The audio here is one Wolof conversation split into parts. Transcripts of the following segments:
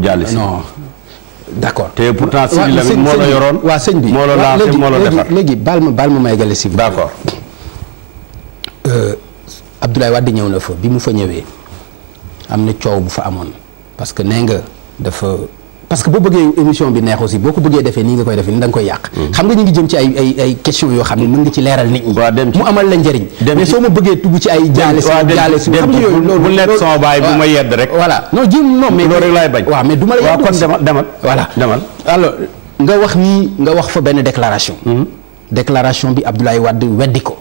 ñëw jàll si. non d'accord. te pourtant Sidi Lamine moo la yoroon. waa sëñ bi moo la lancé moo la defar léegi baal ma may gale si. d'accord. Abdoulaye Wade ñëw na fa bi mu fa ñëwee am na coow bu fa amoon parce que nee nga dafa parce que boo bëggee émission bi neex aussi boo ko bëggee defee nii nga koy defee ni da nga koy yàq. xam nga ñu ngi jëm ci ay questions yoo xam ne mën nga ci leeral nit ñi. mu amal la njëriñ. mais soo ma bëggee tugg ci ay. jaale si xam nga yooyu loolu bu nekk sama baay bu ma yedd rek. voilà non mais loolu rek laay bañ. waaw mais du ma la yedd kon demal. voilà demal. alors nga wax fa benn déclaration. déclaration bi Abdoulaye Wade weddi ko.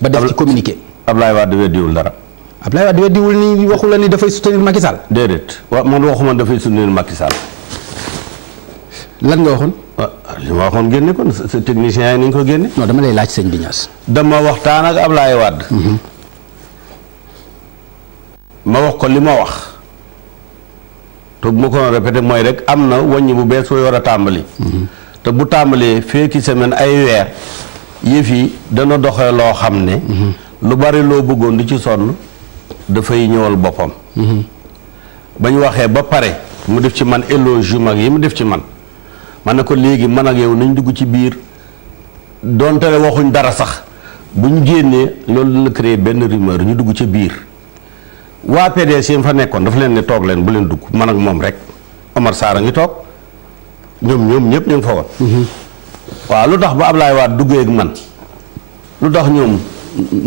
ba def ci communiqué. Abdoulaye Wade weddiwul dara. Abdoulaye Wade weddiwul ni waxu la ni dafay soutenir Macky Sall. déedéet waaw man waxuma dafay soutenir Macky Sall. lan nga waxoon. li ma waxoon génne ko sa technicien yi ni ñu ko génne. non dama lay laaj sëñ bi Niass. dama waxtaan ak Abdoulaye Wade. ma wax ko li ma wax. te bu ma ko doon répété mooy rek am na wàññi bu bees fooy war a tàmbali. te bu tàmbalee fekki semaine ay weer yëf yi dana doxee loo xam ne. lu bari loo bëggoon di ci sonn dafay ñëwal boppam. ba ñu waxee ba pare mu def ci man éloge yu mag yi mu def ci man. ma ne ko léegi man ak yow nañ dugg ci biir donte ne waxuñ dara sax bu ñu génnee loolu la créé benn rumeur ñu dugg ca biir waa PDS yi fa nekkoon dafa leen ne toog leen bu leen dugg man ak moom rek Omar Sarr a ngi toog ñoom ñëpp ñu ngi fa woon. waaw lu tax ba Ablaye Wade duggee ak man lu tax ñoom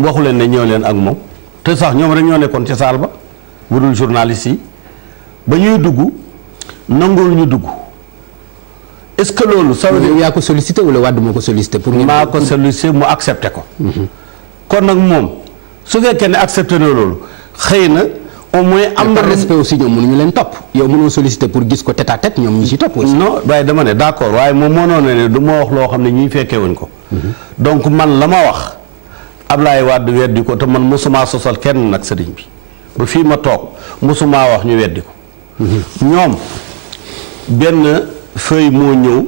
waxu leen ne ñëw leen ak moom te sax ñoom rek ñoo nekkoon ca saal ba bu dul journaliste yi ba ñuy dugg nanguwul ñu dugg. est-ce que loolu. ça veut dire yaa ko sollicité wala Wade moo ko sollicité. pour maa ko sollicité mu accepté ko. kon nag moom su fekkee ne accepté na loolu xëy na au moins. am na respect aussi ñoom mënuñu leen topp. yow mënoo sollicité pour gis ko tête à tête ñoom ñu ci topp aussi. non waaye dama ne d'accord waaye moom moo noonu ne du ma wax loo xam ne ñuy fekkee wuñ ko. donc man la ma wax Ablaye Wade weddi ko te man mosuma sosal kenn nag sëriñ bi ba fii ma toog mosuma wax ñu weddi ko. ñoom benn. feuille moo ñëw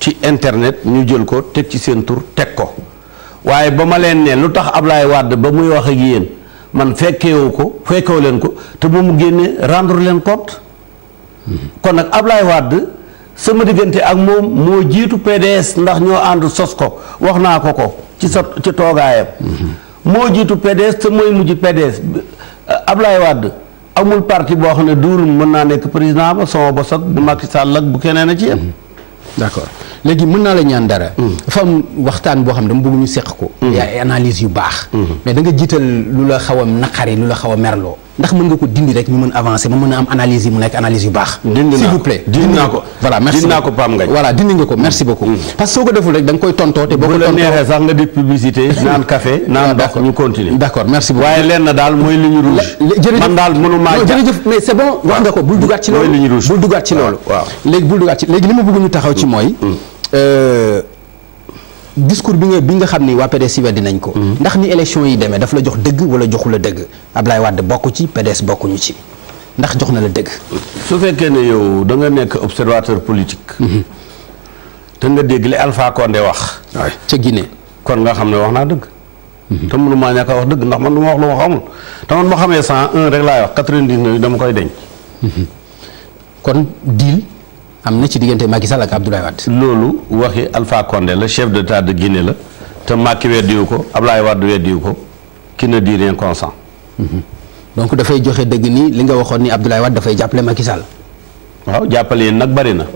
ci internet ñu jël ko teg ci seen tur teg ko waaye ba ma leen ne lu tax Ablaye Wade ba muy wax ak yéen man fekkewu leen ko te ba mu génnee rendre leen compte. kon nag Ablaye Wade sama diggante ak moom moo jiitu PDS ndax ñoo ànd sos ko wax naa ko ci toogaayam. moo jiitu PDS te mooy mujj PDS Ablaye Wade. amul parti boo xam ne duurul mën naa nekk président ba sama bos ak bu Macky Sall ak bu keneen a ci yem. d'accord léegi mën naa la ñaan dara. dafa am waxtaan boo xam ne dama bëgg ñu seq ko. ay analyse yu baax. mais da nga jiital lu la xaw a naqari lu la xaw a merloo. ndax mën nga ko dindi rek ñu mën avancer ma mën a am analyse yi mu nekk analyse yu baax. s'il vous plaît dindi naa ko voilà merci dindi naa ko Pam Ngagne. voilà dindi nga ko merci beaucoup. parce que soo ko deful rek da nga koy tontoo te boo ko tontoo bu la neexee sax nga def publicité naan café naan dox ñu continuer. d'accord merci beaucoup waaye lenn daal mooy ligne rouge. man daal mënu maa jërëjëf mais c'est bon wax nga ko bul dugaat ci loolu. mooy ligne rouge bul dugaat ci loolu. waaw léegi bul dugaat ci léegi li ma bëgg ñu taxaw ci mooy. discours bi nga xam ni waa PDS yi weddi nañ ko. ndax ni élection yi demee daf la jox dëgg wala joxu la dëgg Ablaye Wade bokk ci PDS bokkuñu ci ndax jox na la dëgg. su fekkee ne yow da nga nekk observateur politique. te nga dégg li Alpha Condé wax. waaw ca Guinée. kon nga xam ne wax naa dëgg. te mënu maa ñàkk a wax dëgg ndax man du ma wax lu ma xamul te man ma xamee 101 rek laay wax 99 dama koy denc. kon deal. am na ci diggante Macky Sall ak Abdoulaye Wade. loolu waxi Alpha Condé la chef d'état de Guinée la te Macky weddiwu ko Abdoulaye Wade weddiwu ko qui ne dit rien consent. donc dafay joxe dëgg ni li nga waxoon ni Abdoulaye Wade dafay jàppale Macky Sall. waaw jàppale yin nag bari na.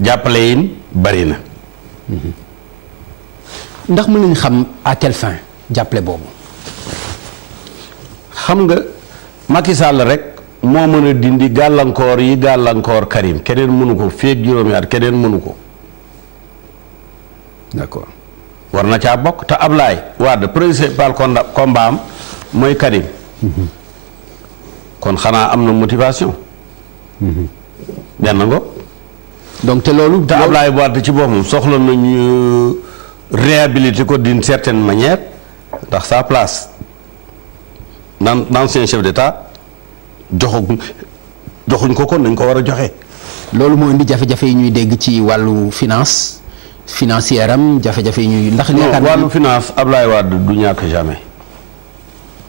jàppale yin bari na. ndax mën nañ xam à quelle fin jàppale boobu. xam nga Macky Sall rek. moo mën a dindi gàllankoor yi gàllankoor Karim keneen mënu ko feeg juróomi at keneen mënu ko. d'accord war na caa bokk te Ablaye Wade principal combat am mooy Karim. kon xanaa am na motivation. benn ngo. donc te loolu. te Ablaye Wade ci boppam soxla nañu réhabiliter ko d'une certaine manière ndax sa place d'ancien chef d'État. joxuñ ko kon nañ ko war a joxe. loolu moo indi jafe-jafe yi ñuy dégg ci wàllu financière am jafe-jafe yi ñuy. ndax yaakaar wàllu finance Ablaye Wade du ñàkk jamais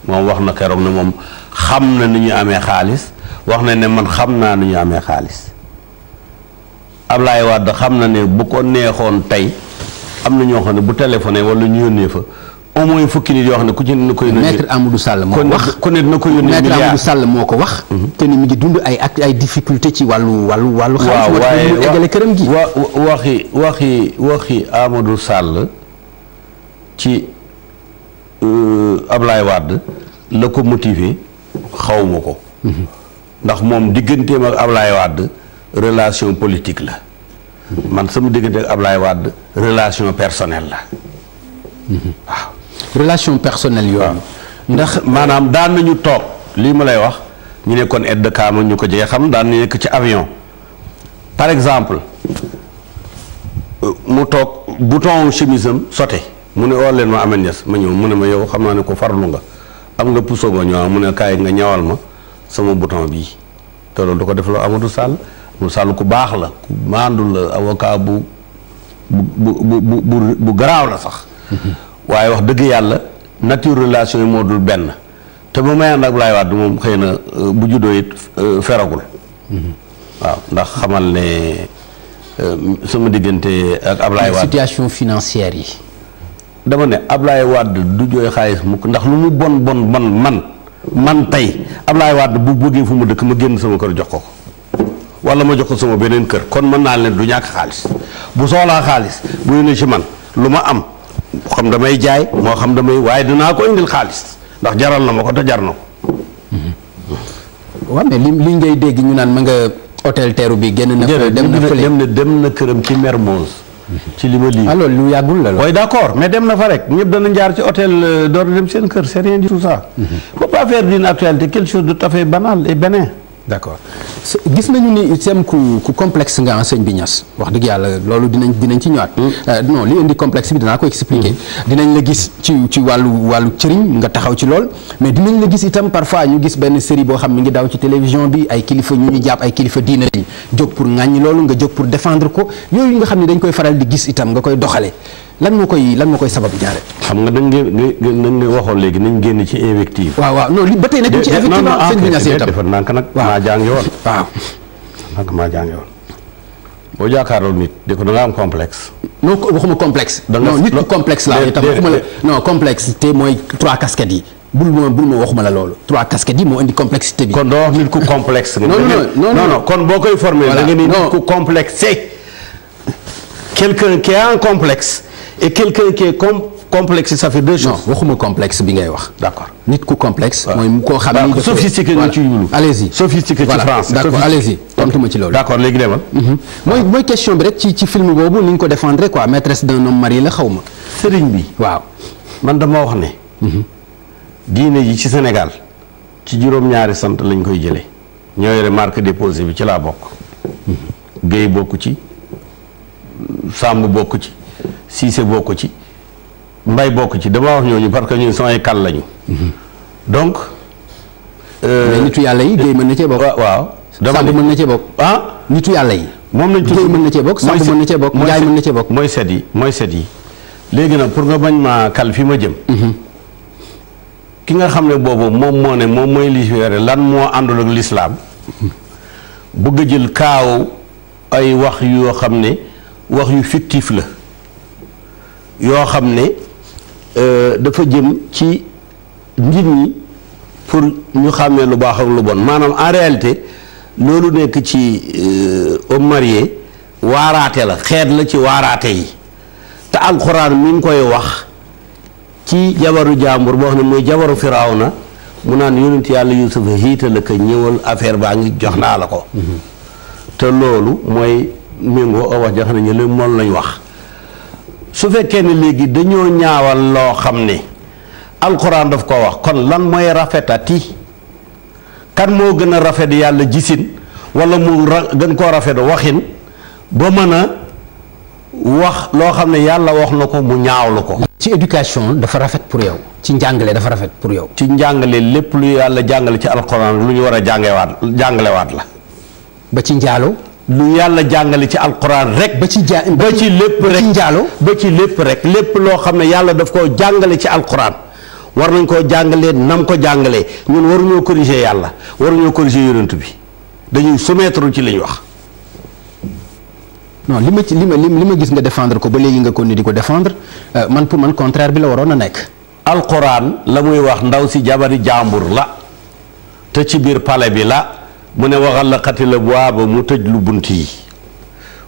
moom wax na keroog ne moom xam na ni ñu amee xaalis wax na ne man xam naa nu ñu amee xaalis Ablaye Wade xam na ne bu ko neexoon tey am na ñoo xam ne bu téléphoné wala ñu yónnee fa au moins fukki nit yoo xam ne ku ci ne na ko yónnee. Maître Amadou Sall moo ko wax ku ne na ko yónnee Maître Amadou Sall moo ko wax. te ni mi ngi dund ay difficulté ci wàllu xaalis. waaw waaye mu eggale këram gi. waxi Amadou Sall ci Ablaye Wade la ko motivé xawma ko. ndax moom digganteem ak Ablaye Wade relation politique la. man sama diggante ak Ablaye Wade relation personnelle la. waaw. relation personnelle yooyu. ndax maanaam daan nañu toog lii ma lay wax ñu nekkoon aide de camp ñu ko jege xam daan nañu nekk ci avion par exemple mu toog bouton chemise am sauté mu ne oo leen ma Ameth Niass ma ñëw mu ne ma yow xam naa ne ko farlu nga am nga puso nga ñëw mu ne kaay nga ñawal ma sama bouton bii te loolu du ko def loo Amadou Sall ku baax la ku maandu la avocat bu garaaw la sax. waaye wax dëgg yàlla nature relation yi moo dul benn te ba may ànd ak Ablaye Wade moom xëy na bu juddoo it feragul. waaw ndax xamal ne sama diggante ak Ablaye Wade situation financière yi. dama ne Ablaye Wade du jooy xaalis mukk ndax lu mu bon man tey Ablaye Wade bu bëggee fu mu dëkk ma génn sama kër jox ko wala ma jox ko sama beneen kër kon mën naa leen du ñàkk xaalis bu soxlaa xaalis bu yónnee ci man lu ma am. moo xam damay jaay moo xam damay waaye dinaa ko indil xaalis ndax jaral na ma ko te jar na ko. waaw mais li ngay dégg ñu naan ma nga hôtel teeru bi génn na. dem na këram ci Mermoz. ci li ma lii. alors lu yàggul la. oui d'accord mais dem na fa rek ñëpp dana jaar ci hôtel door dem seen kër c'est rien du tout ça. faut pas faire d'une actualité quelque chose de tout à fait banal et bénin. d'accord gis nañu ni itam ku complexe nga sëñ bi Niass wax dëgg yàlla loolu dinañ ci ñëwaat. non li indi complexe bi dinaa ko expliquer. dinañ la gis ci wàllu cëriñ nga taxaw ci lool mais dinañ la gis itam parfois ñu gis benn série boo xam mi ngi daw ci télévision bi ay kilifa ñu jàpp ay kilifa diine lañ jóg pour ŋàññi loolu nga jóg pour défendre ko yooyu nga xam ne dañ koy faral di gis itam nga koy doxale lan moo koy sabab ñaare. xam nga dañ nga waxoon léegi nañ génn ci invective. waaw non li ba tey nag ci effectivement sëñ bi Niass itam defar nank nag maa jàngi woon. waaw nank maa jàngi woon boo jàkkaarloo nit di ko da nga am complexe. non waxuma complexe. non nit ku complexe laa itam waxuma la non complexe te mooy 3 casquettes yi. bul ma waxuma la loolu 3 casquettes yi moo indi complexité bi. kon doo wax nit ku complexe. non kon boo koy formé. da nga ni nit ku complexé. quelqu'un qui a un complexe. et quelqu'un qui est complexe ça fait deux choses. non waxuma complexe bi ngay wax. d'accord nit ku complexe. mooy koo xam ni sophistiqué nga ci yulu. allez-y sophistiqué ci France. d'accord allez-y tontu ma ci loolu. d'accord léegi demal. mooy question bi rek ci film boobu ni nga ko défendre quoi maîtresse d'un homme marié la xaw ma. sëriñ bi waaw. man dama wax ne. diine ji ci Sénégal ci juróom-ñaari sant lañ koy jëlee. ñoo yore marque déposée bi ci laa bokk. Guèye bokk ci. Samb bokk ci. Cissé bokk ci Mbay bokk ci dama wax ñooñu parce que ñun samay kal lañu. donc. mais nitu yàlla yi Guèye mën na cee bokk. waaw Samb mën na cee bokk. nitu yàlla yi. moom lañ tudd Guèye mën na cee bokk Samb mën na cee bokk Njaay mën na cee bokk. mooy set yi léegi nag pour nga bañ ma kal fi ma jëm. ki nga xam ne boobu moom moo ne moom mooy légiférer lan moo àndul ak l'islam bëgg a jël kaaw ay wax yoo xam ne wax yu fictif la. yoo xam ne dafa jëm ci nit ñi pour ñu xàmmee lu baax ak lu bon maanaam en réalité loolu nekk ci homme marié waaraate la xeet la ci waaraate yi te alxuraan mi ngi koy wax ci jabaru jàmbur boo xam ne mooy jabaru Firawna mu naan yonent yàlla Yuusufa xiita la ko ñëwal affaire baa ngi jox naa la ko te loolu mooy méngoo wax jox nañu leen moom lañ wax. su fekkee ne léegi dañoo ñaawal loo xam ne alxuraan daf ko wax kon lan mooy rafetati kan moo gën a rafet yàlla gisin wala mu gën koo rafet waxin ba mën a wax loo xam ne yàlla wax na ko mu ñaawlu ko. ci éducation dafa rafet pour yow ci njàngale dafa rafet pour yow. ci njàngale lépp lu yàlla jàngale ci alxuraan lu ñu war a jàngalewaat la. ba ci njaalo. lu yàlla jàngale ci alquran rek. ba ci ba ci lépp rek njaalo. ba ci lépp rek lépp loo xam ne yàlla daf koo jàngale ci alquran war nañ koo jàngalee nam ko jàngalee ñun waruñoo corriger yàlla waruñoo corriger yonent bi dañuy soumettre ci li ñu wax. non li ma gis nga défendre ko ba léegi nga ko ni di ko défendre man pour man contraire bi la waroon a nekk. alquran la muy wax ndaw si jabari jàmbur la te ci biir palais bi la mu ne waxal la xati la waaba mu tëj lu bunt yi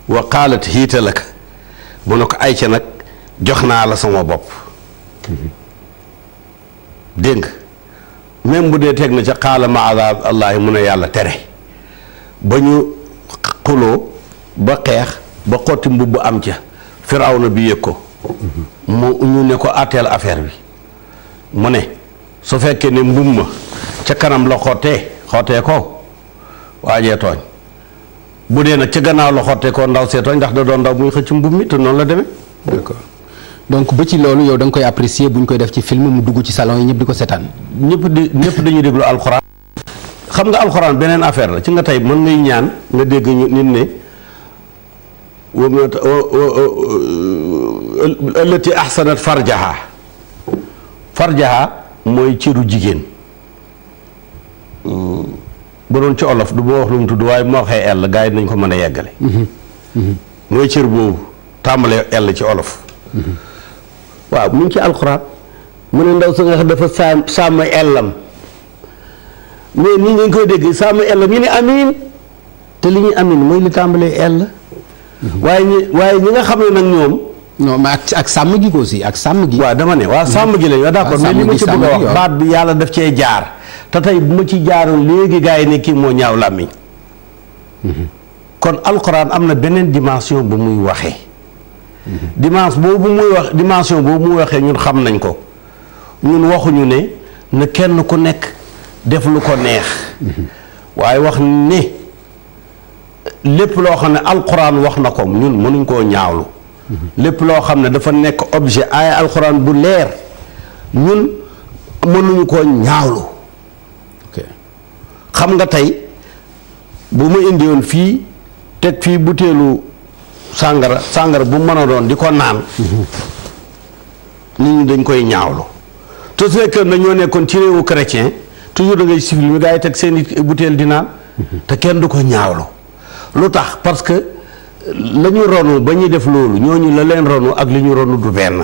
wa qaalat hiita laka mu ne ko ay ca nag jox naa la sama bopp dégg nga même bu dee teg na ca qaala maada allahi mu ne yàlla tere ba ñu xuloo ba xeex ba xotti mbubb am ca firawna bi yëg ko mu ñu ne ko àtteel affaire bi mu ne su fekkee ne mbubb ma ca kanam la xottee ko waajee tooñ bu dee nag ca gannaaw la xottee ko ndaw see tooñ ndax da doon ndaw muy xëcc mbubb mi te noonu la demee. d'accord donc ba ci loolu yow da nga koy apprécier bu ñu koy def ci film mu dugg ci salon yi ñëpp di ko seetaan. ñëpp dañuy déglu alxuraan. xam nga alxuraan beneen affaire la ci nga tey mën ngay ñaan nga dégg ñu nit ne allati ahsanat farjaha mooy cëru jigéen bu doon ci olof du ma wax lu mu tudd waaye moo waxee ell gars yi nañ ko mën a yeggale mooy cër boobu tàmbalee ell ci olof waaw mu ngi ci alxuraan mu ne ndaw sa nga xam dafa sàmm ellam mais nii ngeen koy dégg sàmm ellam ñu ne amiin te li ñuy amiin mooy li tàmbalee ell waaye ñi nga xam ne nag ñoom non mais ak sàmm gi ko aussi ak sàmm gi. waaw dama ne waaw sàmm gi lañ wax d'accord mais li ma ci bëgg a wax baat bi yàlla daf cee jaar te tey bu ma ci jaaroon léegi gars yi ne kii moo ñaaw làmmiñ kon alxuraan am na beneen dimension bu muy waxee dimension boobu muy waxee ñun xam nañ ko ñun waxuñu ne na kenn ku nekk def lu ko neex waaye wax ne lépp loo xam ne alxuraan wax na ko ñun mënuñ koo ñaawlu lépp loo xam ne dafa nekk objet ay alxuraan bu leer ñun mënuñu koo ñaawlu xam nga tey bu ma indiwoon fii teg fii butéelu sàngara bu mën a doon di ko naan nit ñi dañ koy ñaawlu te su fekkee dañoo nekkoon ci réewu chrétien toujours da ngay civil mi gaa yi teg seen i butéel di naan te kenn du ko ñaawlu lu tax parce que la ñu ronu ba ñuy def loolu ñooñu la leen ronu ak li ñu ronu du benn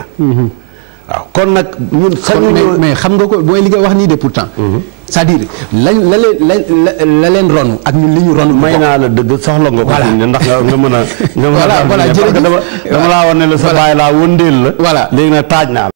waaw kon nag ñun sañu mais xam nga ko mooy li nga wax nii de pourtant c'est-à-dire la leen ronu ak ñun li ñu ronu may naa la dëgg soxla nga ko ndax nga mën a voilà dama laa wan ne la sa baay laa wëndeel la voilà léegi nag taaj naa